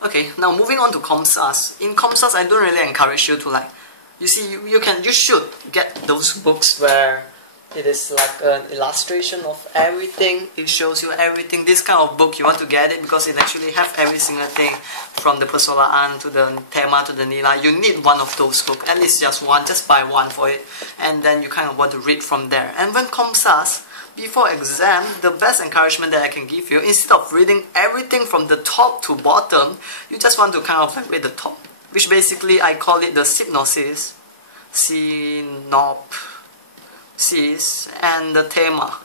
Okay, now moving on to Komsas. In Komsas, I don't really encourage you to like, you see, you should get those books where it is like an illustration of everything. It shows you everything. This kind of book, you want to get it because it actually have every single thing from the persoalan to the tema to the nilai. You need one of those books, at least just one, just buy one for it. And then you kind of want to read from there. And when Komsas, before exam, the best encouragement that I can give you, instead of reading everything from the top to bottom, you just want to kind of like read the top, which basically I call it the synopsis, and the tema.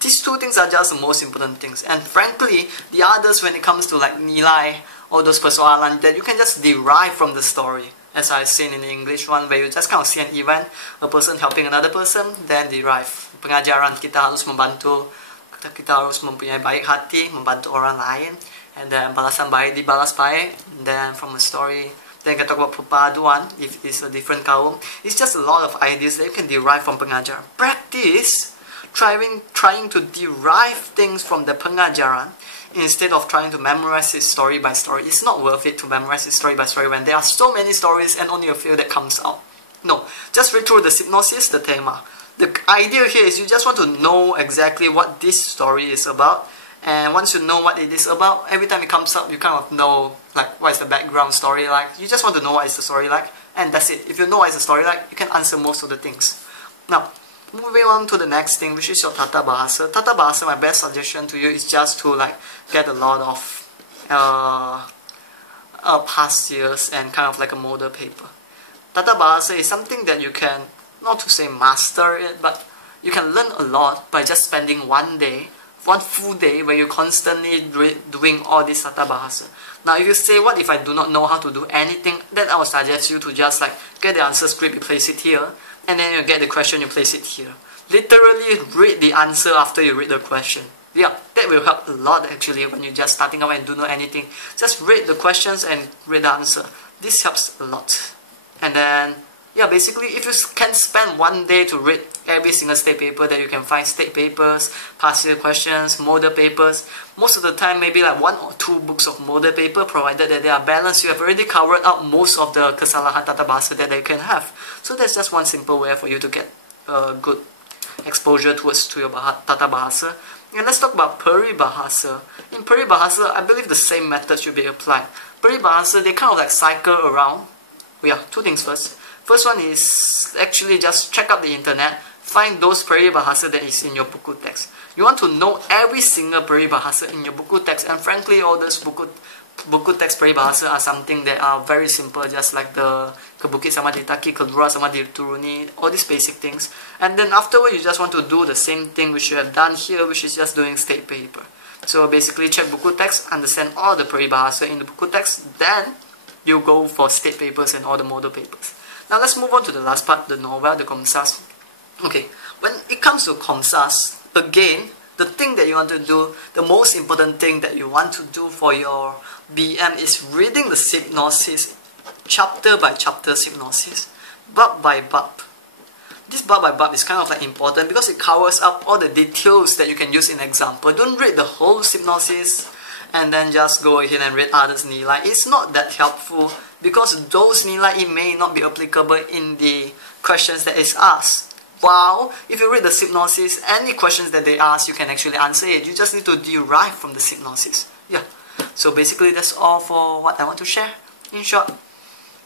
These two things are just the most important things, and frankly, the others, when it comes to like nilai, all those persoalan that you can just derive from the story. As I've seen in the English one, where you just kind of see an event, a person helping another person, then derive. Pengajaran kita harus membantu, kita harus mempunyai baik hati, membantu orang lain, and then balasan baik dibalas baik, and then from a story, then kita talk about perpaduan, if it's a different kaum. It's just a lot of ideas that you can derive from pengajaran. Practice trying to derive things from the pengajaran instead of trying to memorize it story by story. It's not worth it to memorize it story by story when there are so many stories and only a few that comes out. No, just read through the synopsis, the tema. The idea here is you just want to know exactly what this story is about, and once you know what it is about, every time it comes up, you kind of know like what is the background story like. You just want to know what is the story like, and that's it. If you know what is the story like, you can answer most of the things. Now, moving on to the next thing, which is your Tatabahasa. Tatabahasa, my best suggestion to you is just to like get a lot of past years and kind of like a model paper. Tatabahasa is something that you can, not to say master it, but you can learn a lot by just spending one full day where you constantly doing all this Tatabahasa. Now if you say, what if I do not know how to do anything, then I would suggest you to just like get the answer script, you place it here, and then you get the question, you place it here. Literally read the answer after you read the question. Yeah, that will help a lot actually when you're just starting out and don't know anything. Just read the questions and read the answer. This helps a lot. And then, yeah, basically if you can spend one day to read every single state paper that you can find, state papers, past year questions, model papers, most of the time maybe like 1 or 2 books of model paper, provided that they are balanced, you have already covered up most of the kesalahan Tatabahasa that you can have. So that's just one simple way for you to get good exposure to your Tatabahasa. And let's talk about Peribahasa. In Peribahasa, I believe the same method should be applied. Peribahasa, they kind of like cycle around. Yeah, 2 things first. First one is actually just check out the internet, find those Peribahasa that is in your buku text. You want to know every single Peribahasa in your buku text, and frankly all those buku text Peribahasa are something that are very simple, just like the kebukit sama ditaki, kedua sama dituruni, all these basic things. And then afterward you just want to do the same thing which you have done here, which is just doing state paper. So basically check buku text, understand all the Peribahasa in the buku text, then you go for state papers and all the model papers. Now let's move on to the last part, the novel, the Komsas. Okay, when it comes to Komsas, again, the thing that you want to do, the most important thing that you want to do for your BM is reading the synopsis, chapter by chapter synopsis, bab by bab. This bab by bab is kind of like important because it covers up all the details that you can use in example. Don't read the whole synopsis and then just go ahead and read others nilai. It's not that helpful because those nilai, it may not be applicable in the questions that is asked. While if you read the synopsis, any questions that they ask, you can actually answer it. You just need to derive from the synopsis. Yeah. So basically that's all for what I want to share. In short,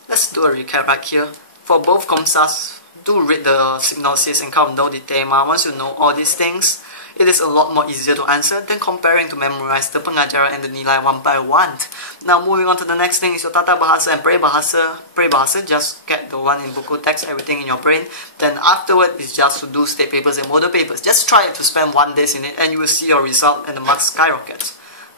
let's do a recap right here. For both Komsas, do read the synopsis and kind of know the tema. Once you know all these things, it is a lot more easier to answer than comparing to memorize the pengajaran and the nilai one by one. Now moving on to the next thing is your Tatabahasa and Peribahasa. Peribahasa, just get the one in buku text, everything in your brain. Then afterward is just to do state papers and model papers. Just try to spend 1 day in it and you will see your result and the marks skyrocket.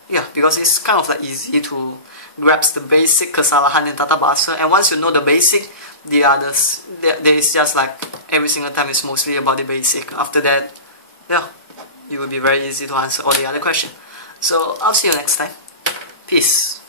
Yeah, because it's kind of like easy to grasp the basic kesalahan in Tatabahasa, and once you know the basic, the others, there is just like every single time it's mostly about the basic. After that, yeah, it will be very easy to answer all the other questions. So I'll see you next time. Peace.